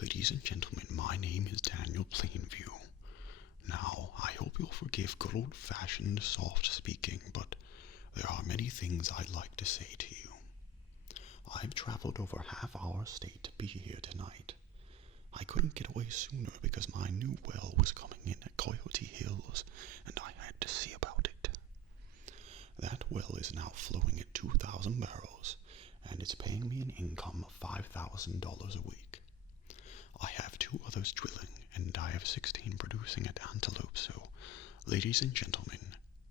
Ladies and gentlemen, my name is Daniel Plainview. Now, I hope you'll forgive good old-fashioned soft speaking, but there are many things I'd like to say to you. I've traveled over half our state to be here tonight. I couldn't get away sooner because my new well was coming in at Coyote Hills, and I had to see about it. That well is now flowing at 2,000 barrels, and it's paying me an income of $5,000 a week. I have 2 others drilling, and I have 16 producing at Antelope, so, ladies and gentlemen,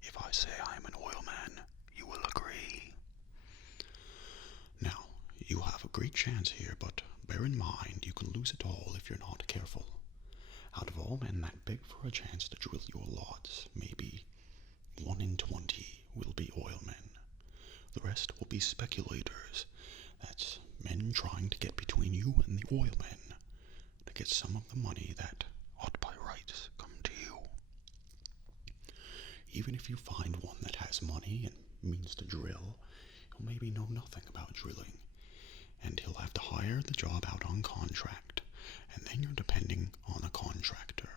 if I say I am an oil man, you will agree. Now, you have a great chance here, but bear in mind you can lose it all if you're not careful. Out of all men that beg for a chance to drill your lots, maybe 1 in 20 will be oil men. The rest will be speculators. That's men trying to get between you and the oil men, to get some of the money that ought by rights come to you. Even if you find one that has money and means to drill, he'll maybe know nothing about drilling, and he'll have to hire the job out on contract, and then you're depending on a contractor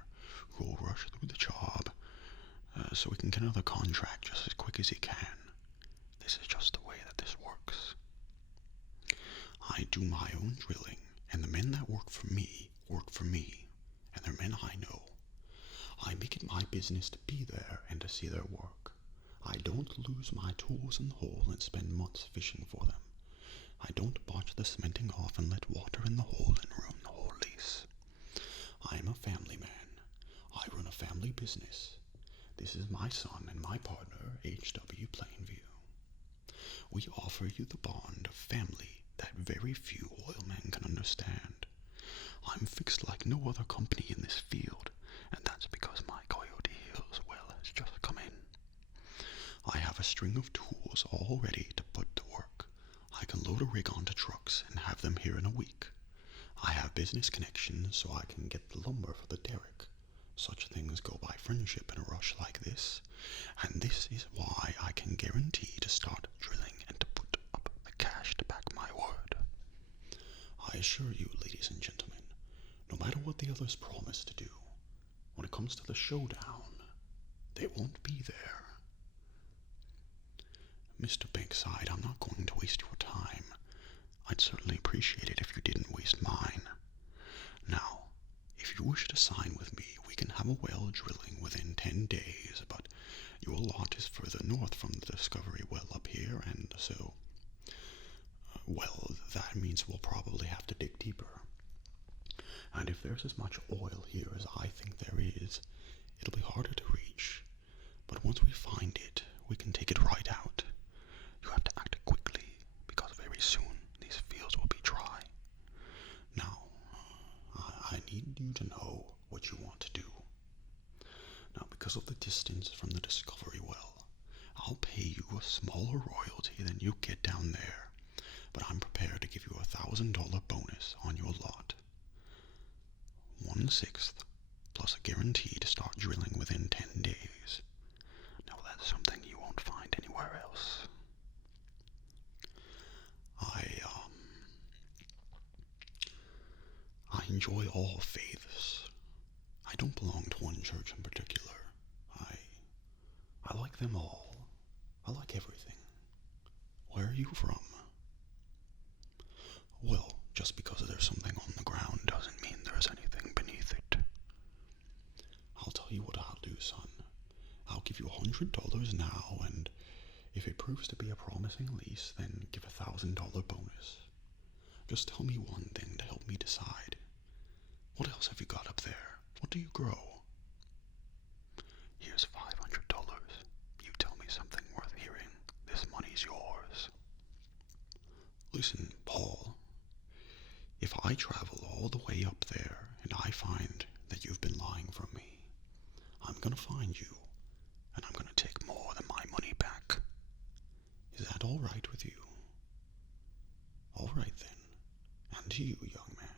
who will rush through the job so he can get another contract just as quick as he can. This is just the way that this works. I do my own drilling, and the men that work for me, and they're men I know. I make it my business to be there and to see their work. I don't lose my tools in the hole and spend months fishing for them. I don't botch the cementing off and let water in the hole and ruin the whole lease. I am a family man. I run a family business. This is my son and my partner, H.W. Plainview. We offer you the bond of family that very few oil men can understand. I'm fixed like no other company in this field, and that's because my Coyote Hills well has just come in. I have a string of tools all ready to put to work. I can load a rig onto trucks and have them here in a week. I have business connections so I can get the lumber for the derrick. Such things go by friendship in a rush like this, and this is why I can guarantee to start drilling and to put up the cash to back my word. I assure you, ladies and gentlemen, no matter what the others promise to do, when it comes to the showdown, they won't be there. Mr. Bankside, I'm not going to waste your time. I'd certainly appreciate it if you didn't waste mine. Now, if you wish to sign with me, we can have a well drilling within 10 days, but your lot is further north from the Discovery well up here, and so, well, that means we'll probably have to dig deeper. And if there's as much oil here as I think there is, it'll be harder to reach. But once we find it, we can take it right out. You have to act quickly, because very soon these fields will be dry. Now, I need you to know what you want to do. Now, because of the distance from the Discovery well, I'll pay you a smaller royalty than you get down there, but I'm prepared to give you $1,000 bonus on your lot. 1/6 plus a guarantee to start drilling within 10 days. Now that's something you won't find anywhere else. I enjoy all faiths. I don't belong to one church in particular. I like them all. I like everything. Where are you from? Well, just because there's something on the ground doesn't mean there's anything beneath it. I'll tell you what I'll do, son. I'll give you $100 now, and if it proves to be a promising lease, then give $1,000 bonus. Just tell me one thing to help me decide. What else have you got up there? What do you grow? Here's $500. You tell me something worth hearing. This money's yours. Listen, Paul. If I travel all the way up there and I find that you've been lying from me, I'm gonna find you, and I'm gonna take more than my money back. Is that all right with you? All right then. And to you, young man.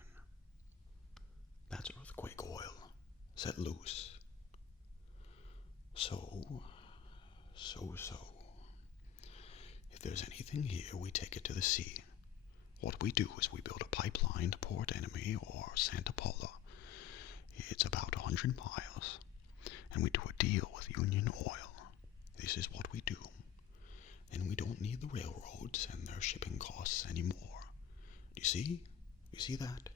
That's earthquake oil. Set loose. So. If there's anything here, we take it to the sea. What we do is we build a pipeline to Port Enemy or Santa Paula. It's about 100 miles, and we do a deal with Union Oil. This is what we do. And we don't need the railroads and their shipping costs anymore. Do you see? You see that?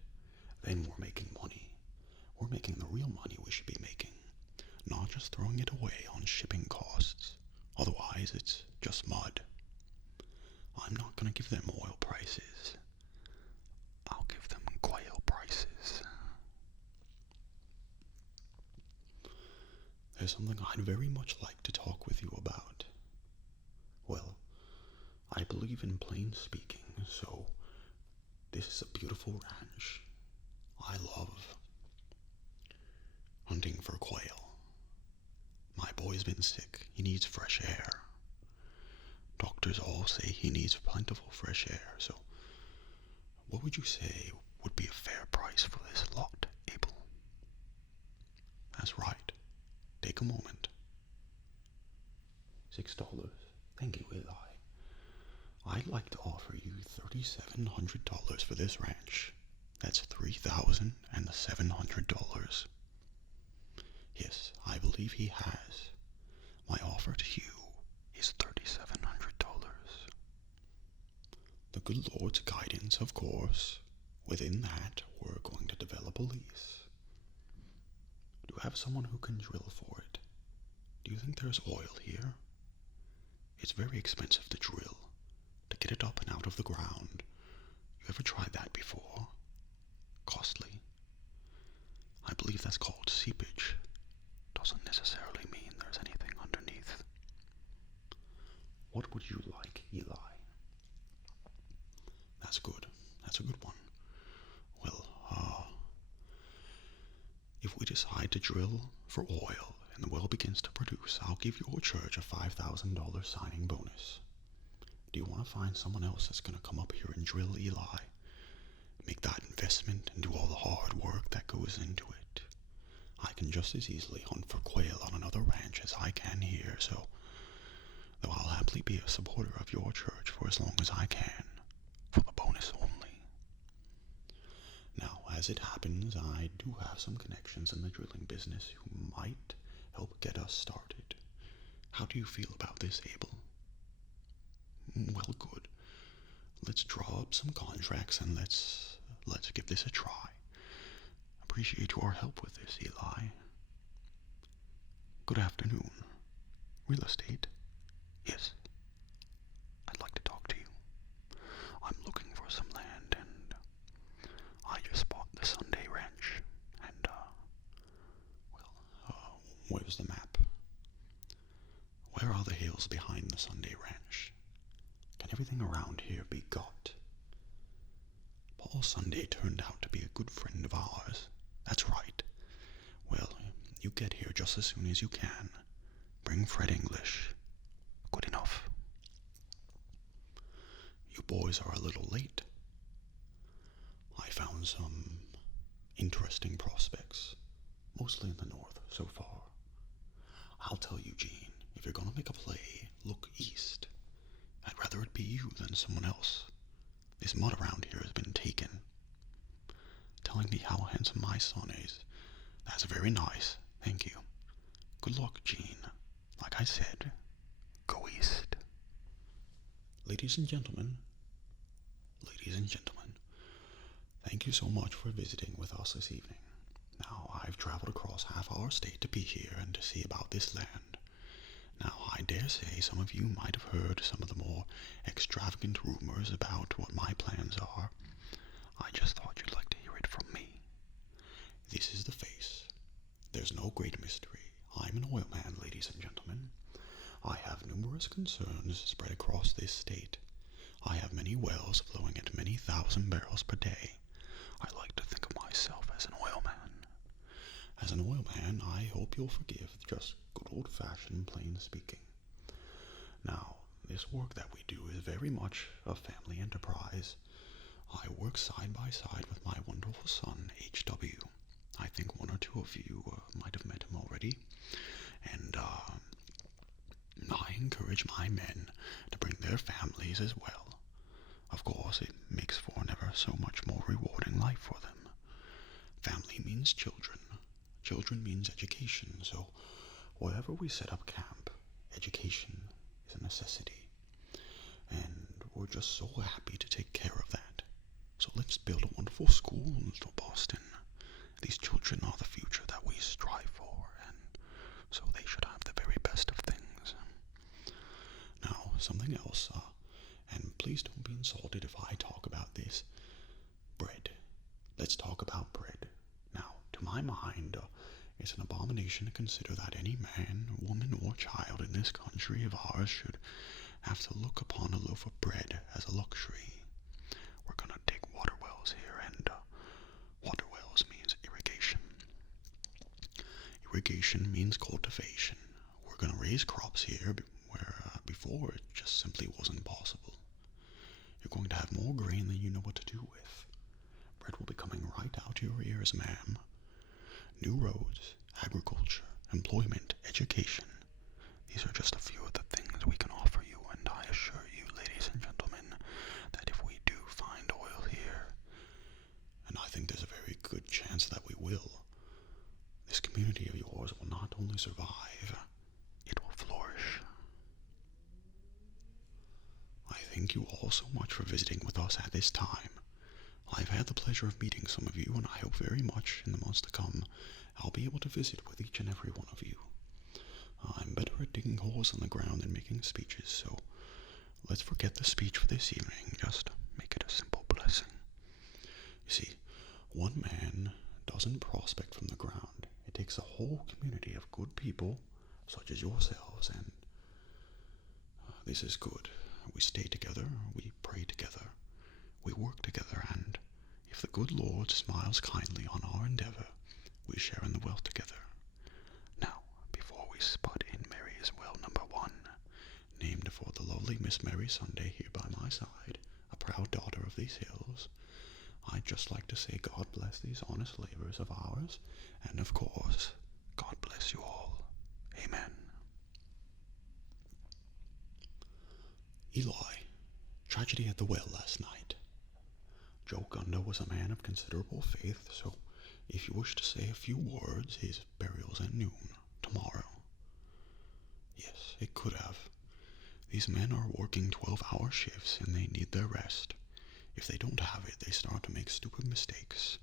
Then we're making money. We're making the real money we should be making, not just throwing it away on shipping costs. Otherwise, it's just mud. I'm not going to give them oil prices. I'll give them quail prices. There's something I'd very much like to talk with you about. Well, I believe in plain speaking, so this is a beautiful ranch. I love hunting for quail. My boy's been sick. He needs fresh air. Doctors all say he needs plentiful fresh air, so what would you say would be a fair price for this lot, Abel? That's right. Take a moment. $6. Thank you, Eli. I'd like to offer you $3,700 for this ranch. That's $3,700. Yes, I believe he has. My offer to you is $3,700. The good Lord's guidance, of course. Within that, we're going to develop a lease. Do you have someone who can drill for it? Do you think there's oil here? It's very expensive to drill, to get it up and out of the ground. You ever tried that before? Costly. I believe that's called seepage. Doesn't necessarily mean there's anything underneath. What would you like, Eli? That's good. That's a good one. Well, if we decide to drill for oil and the well begins to produce, I'll give your church a $5,000 signing bonus. Do you want to find someone else that's going to come up here and drill, Eli? Make that investment and do all the hard work that goes into it. I can just as easily hunt for quail on another ranch as I can here, so though I'll happily be a supporter of your church for as long as I can, for the bonus only. Now, as it happens, I do have some connections in the drilling business who might help get us started. How do you feel about this, Abel? Well, good. Let's draw up some contracts and let's give this a try. Appreciate your help with this, Eli. Good afternoon. Real estate? Yes. I'd like to talk to you. I'm looking for some land, and I just bought the Sunday Ranch, and, where's the map? Where are the hills behind the Sunday Ranch? Can everything around here be got? Paul Sunday turned out to be a good friend of ours. That's right. Well, you get here just as soon as you can. Bring Fred English. Good enough. You boys are a little late. I found some interesting prospects, mostly in the north so far. I'll tell you, Gene, if you're gonna make a play, look east. I'd rather it be you than someone else. This mud around here has been taken. Telling me how handsome my son is. That's very nice, thank you. Good luck, Gene. Like I said, go east. Ladies and gentlemen, thank you so much for visiting with us this evening. Now, I've traveled across half our state to be here and to see about this land. Now, I dare say some of you might have heard some of the more extravagant rumors about what my plans are. I just thought you'd like to hear it from me. This is the face. There's no great mystery. I'm an oil man, ladies and gentlemen. I have numerous concerns spread across this state. I have many wells flowing at many thousand barrels per day. I like to think of myself as an oil man. As an oil man, I hope you'll forgive just good old-fashioned plain speaking. Now, this work that we do is very much a family enterprise. I work side by side with my wonderful son, H.W. I think one or two of you might have met him already. And I encourage my men to bring their families as well. Of course, it makes for an ever so much more rewarding life for them. Family means children. Children means education, so wherever we set up camp, education is a necessity. And we're just so happy to take care of that. So let's build a wonderful school in Little Boston. These children are the future that we strive for, and so they should have the very best of things. Now, something else, and please don't be insulted if I talk about this. Bread. Let's talk about bread. Now, to my mind, it's an abomination to consider that any man, woman, or child in this country of ours should have to look upon a loaf of bread as a luxury. We're gonna dig water wells here, and water wells means irrigation. Irrigation means cultivation. We're gonna raise crops here where before it just simply wasn't possible. You're going to have more grain than you know what to do with. Bread will be coming right out to your ears, ma'am. New roads, agriculture, employment, education. These are just a few of the things we can offer you, and I assure you, ladies and gentlemen, that if we do find oil here, and I think there's a very good chance that we will, this community of yours will not only survive, it will flourish. I thank you all so much for visiting with us at this time. I've had the pleasure of meeting some of you, and I hope very much in the months to come I'll be able to visit with each and every one of you. I'm better at digging holes in the ground than making speeches, so let's forget the speech for this evening. Just make it a simple blessing. You see, one man doesn't prospect from the ground. It takes a whole community of good people, such as yourselves, and this is good. We stay together, we pray together, we work together, and if the good Lord smiles kindly on our endeavor, we share in the wealth together. Now, before we spud in Mary's well number 1, named for the lovely Miss Mary Sunday here by my side, a proud daughter of these hills, I'd just like to say God bless these honest labors of ours, and of course, God bless you all. Amen. Eli, tragedy at the well last night. Joe Gunda was a man of considerable faith, so if you wish to say a few words, his burial's at noon, tomorrow. Yes, it could have. These men are working 12-hour shifts, and they need their rest. If they don't have it, they start to make stupid mistakes.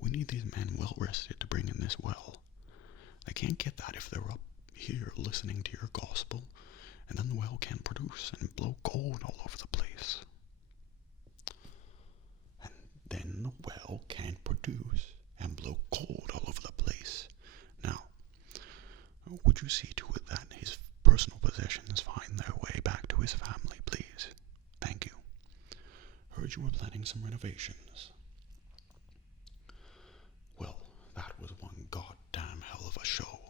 We need these men well rested to bring in this well. They can't get that if they're up here listening to your gospel, and then the well can't produce and blow cold all over the place. And then the well can't produce and blow cold all over the place. Now, would you see to it that his personal possessions find their way back to his family, please? Thank you. Heard you were planning some renovations. Well, that was one goddamn hell of a show.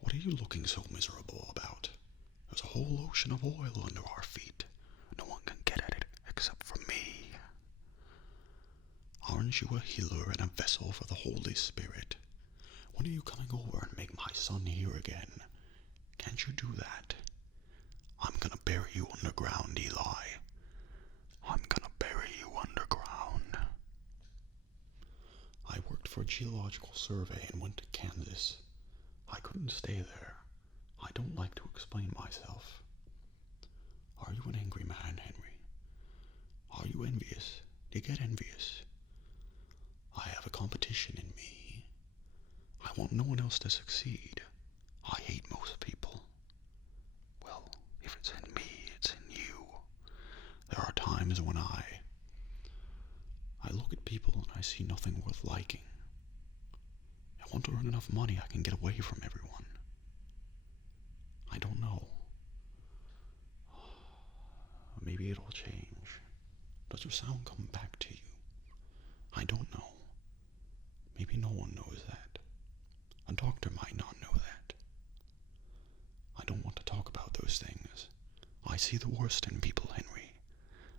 What are you looking so miserable about? There's a whole ocean of oil under our feet. No one can get at it except for me. Aren't you a healer and a vessel for the Holy Spirit? When are you coming over and make my son hear again? Can't you do that? I'm gonna bury you underground, Eli. I'm gonna bury you underground. I worked for a geological survey and went to Kansas. I couldn't stay there. I don't like to explain myself. Are you an angry man, Henry? Are you envious? Do you get envious? I have a competition in me. I want no one else to succeed. I hate most people. Well, if it's in me, it's in you. There are times when I look at people and I see nothing worth liking. I want to earn enough money I can get away from everyone. I don't know. Maybe it'll change. Does your sound come back to you? I don't know. Maybe no one knows that. A doctor might not know that. I don't want to talk about those things. I see the worst in people, Henry.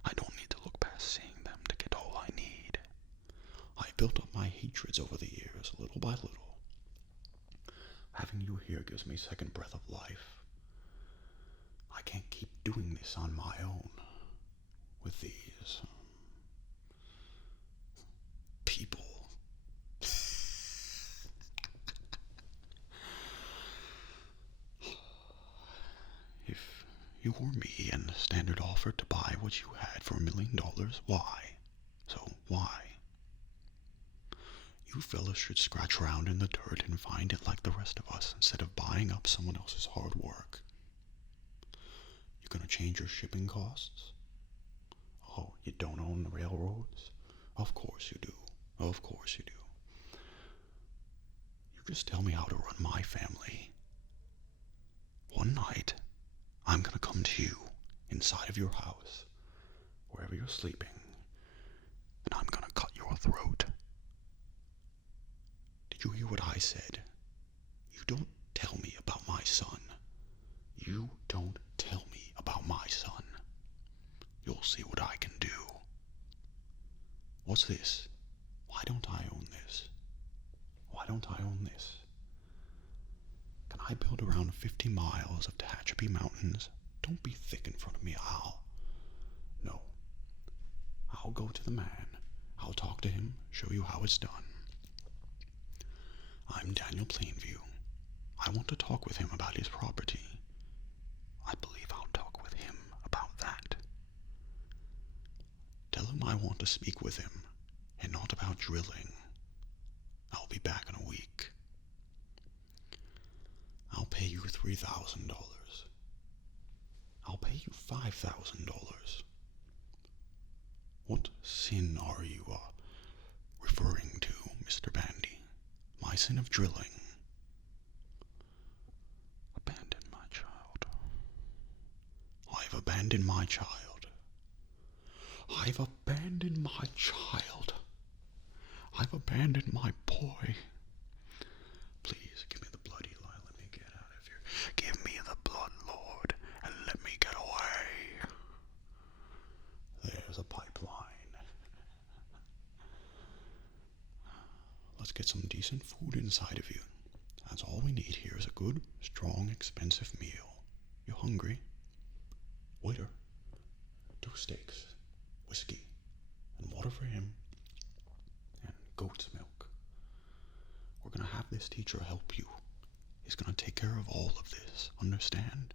I don't need to look past seeing them to get all I need. I built up my hatreds over the years, little by little. Having you here gives me second breath of life. I can't keep doing this on my own. with these people. If you were me and the Standard offered to buy what you had for $1 million, why? So why? You fellas should scratch around in the dirt and find it like the rest of us instead of buying up someone else's hard work. You're gonna change your shipping costs? Oh, you don't own the railroads? Of course you do. Of course you do. You just tell me how to run my family. One night, I'm gonna come to you inside of your house, wherever you're sleeping, and I'm gonna cut your throat. Did you hear what I said? You don't tell me about my son. You don't tell me about my son. You'll see what I can do. What's this? Why don't I own this? Why don't I own this? Can I build around 50 miles of Tehachapi Mountains? Don't be thick in front of me, Al. No. I'll go to the man. I'll talk to him, show you how it's done. I'm Daniel Plainview. I want to talk with him about his property. I believe I'll talk with him about that. Tell him I want to speak with him, and not about drilling. I'll be back in a week. I'll pay you $3,000. I'll pay you $5,000. What sin are you referring to, Mr. Bandy? My sin of drilling. Abandon my child. I've abandoned my child. I've abandoned my child. I've abandoned my boy. Please, give me the blood, Eli. Let me get out of here. Give me the blood, Lord, and let me get away. There's a pipeline. Let's get some decent food inside of you. That's all we need here is a good, strong, expensive meal. You hungry? Waiter, 2 steaks, whiskey, and water for him, and goat's milk. We're gonna have this teacher help you. He's gonna take care of all of this, understand?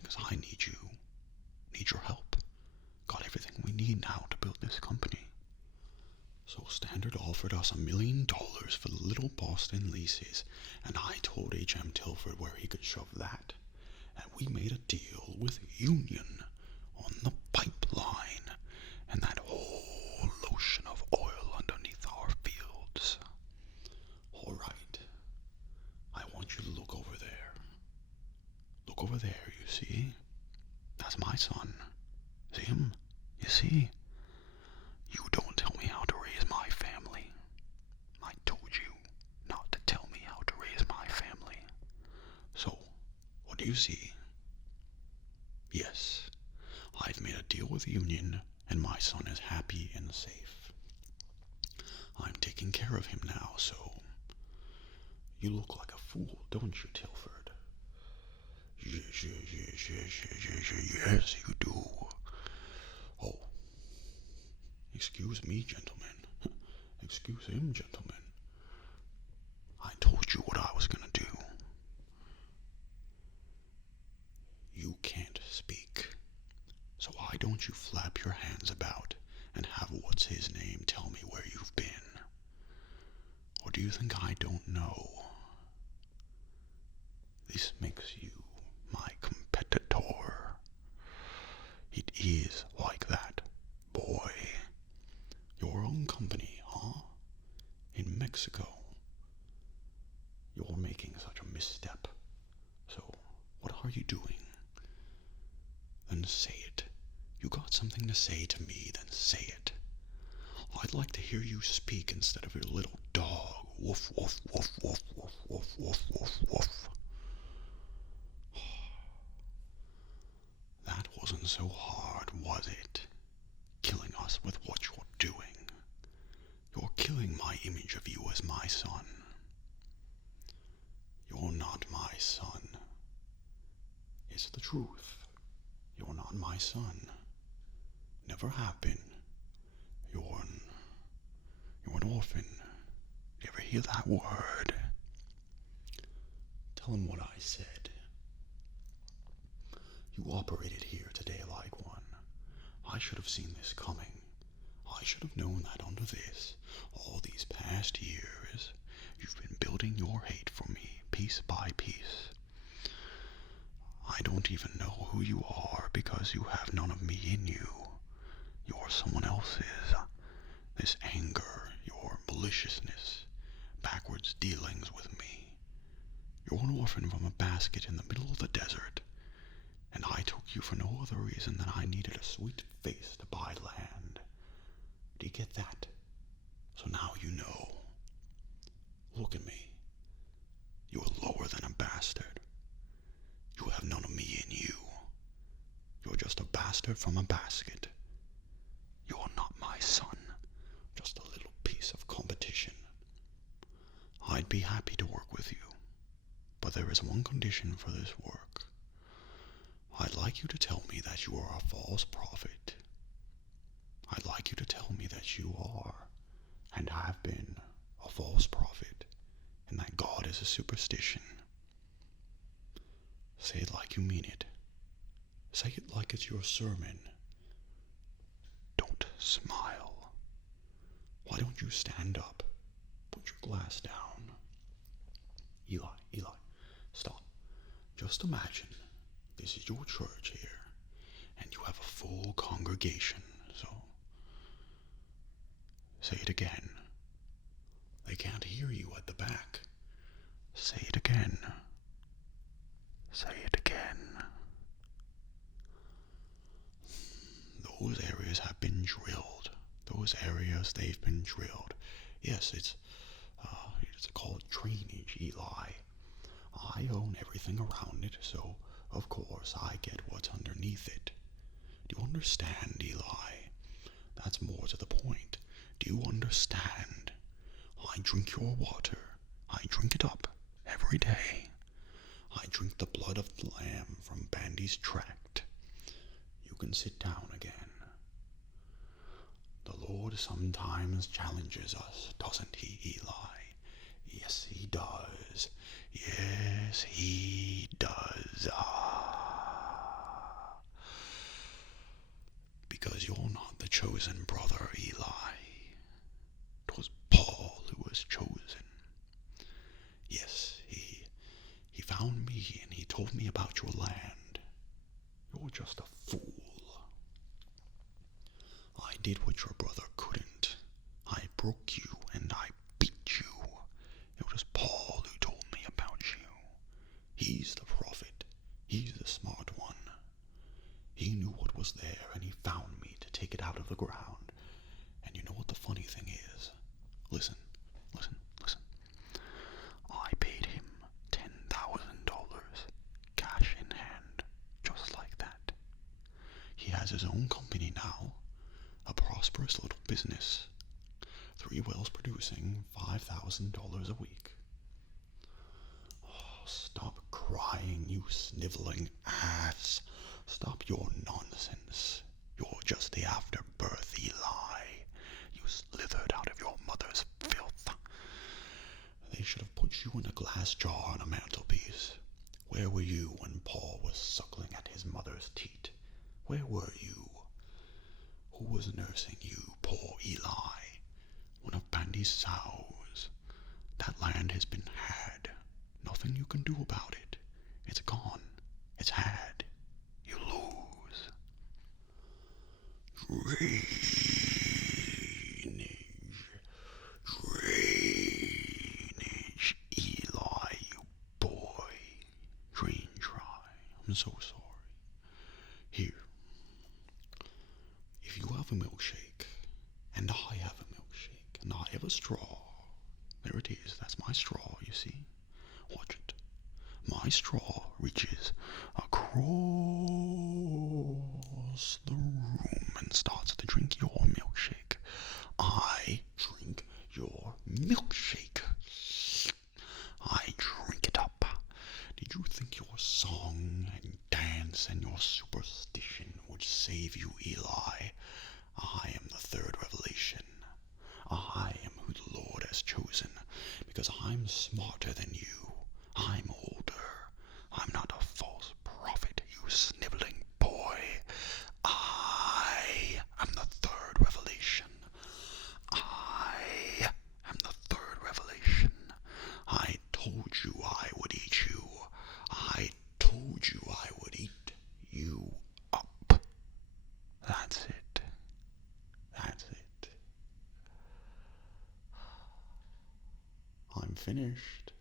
Because I need you, need your help. Got everything we need now to build this company. So Standard offered us $1 million for the Little Boston leases, and I told H.M. Tilford where he could shove that. And we made a deal with Union on the pipeline and that whole ocean of oil underneath our fields. All right. I want you to look over there. Look over there, you see? That's my son. See him? You see? You don't tell me how to raise my family. I told you not to tell me how to raise my family. So, what do you see? Yes, I've made a deal with Union, and my son is happy and safe. I'm taking care of him now, so... You look like a fool, don't you, Tilford? Yes, you do. Oh, excuse me, gentlemen. Excuse him, gentlemen. I told you what I was gonna do. You can't speak. So why don't you flap your hands about and have what's-his-name tell me where you've been? Or do you think I don't know? This makes you my competitor. It is like that, boy. Your own company, huh? In Mexico. You're making such a misstep. So, what are you doing? Then say it. You got something to say to me, then say it. I'd like to hear you speak instead of your little dog. Woof, woof, woof, woof, woof, woof, woof, woof, woof. That wasn't so hard, was it? Killing us with what you're doing. You're killing my image of you as my son. You're not my son. It's the truth. You're not my son. Never have been. You're an orphan. You ever hear that word? Tell him what I said. You operated here today like one. I should have seen this coming. I should have known that under this, all these past years, you've been building your hate for me, piece by piece. I don't even know who you are because you have none of me in you. You're someone else's. This anger, your maliciousness, backwards dealings with me. You're an orphan from a basket in the middle of the desert, and I took you for no other reason than I needed a sweet face to buy land. Do you get that? So now you know. Look at me. You are lower than a bastard. You have none of me in you. You're just a bastard from a basket. You're not my son, just a little piece of competition. I'd be happy to work with you, but there is one condition for this work. I'd like you to tell me that you are a false prophet. I'd like you to tell me that you are, and have been, a false prophet, and that God is a superstition. Say it like you mean it. Say it like it's your sermon. Don't smile. Why don't you stand up? Put your glass down. Eli, stop. Just imagine this is your church here, and you have a full congregation, so say it again. They can't hear you at the back. Say it again. Say it again. Those areas have been drilled. Those areas, they've been drilled. Yes, it's called drainage, Eli. I own everything around it, so of course I get what's underneath it. Do you understand, Eli? That's more to the point. Do you understand? I drink your water. I drink it up every day. I drink the blood of the lamb from Bandy's tract. You can sit down again. The Lord sometimes challenges us, doesn't he, Eli? Yes, he does. Yes, he does. Because you're not the chosen brother, Eli. 'Twas Paul who was chosen. Yes, he found me and he told me about your land. You're just a fool. I did what your brother couldn't. I broke you and I beat you. It was Paul who told me about you. He's the prophet. He's the smart one. He knew what was there and he found me to take it out of the ground. And you know what the funny thing is? Listen. I paid him $10,000, cash in hand, just like that. He has his own company now, a prosperous little business. 3 wells producing $5,000 a week. Oh, stop crying, you sniveling ass. Stop your nonsense. You're just the afterbirth, Eli. You slithered out of your mother's filth. They should have put you in a glass jar on a mantelpiece. Where were you when Paul was suckling at his mother's teat? Where were you? Who was nursing you, poor Eli? One of Bandy's sows. That land has been had. Nothing you can do about it. It's gone. It's had. You lose. Drainage, Eli, you boy. Drain dry. I'm so sorry. Here. If you have a milkshake, and I have a milkshake, and I have a straw, there it is, that's my straw, you see? Watch it. My straw reaches across the room and starts to drink your milkshake. I drink your milkshake. I drink it up. Did you think your song and dance and your superstition would save you, Eli? because I'm smarter than you. I'm older. I'm not a false prophet, you sniveling boy. I am the third revelation. I am the third revelation. I told you I would eat you. I told you I would eat you up. That's it. That's it. I'm finished.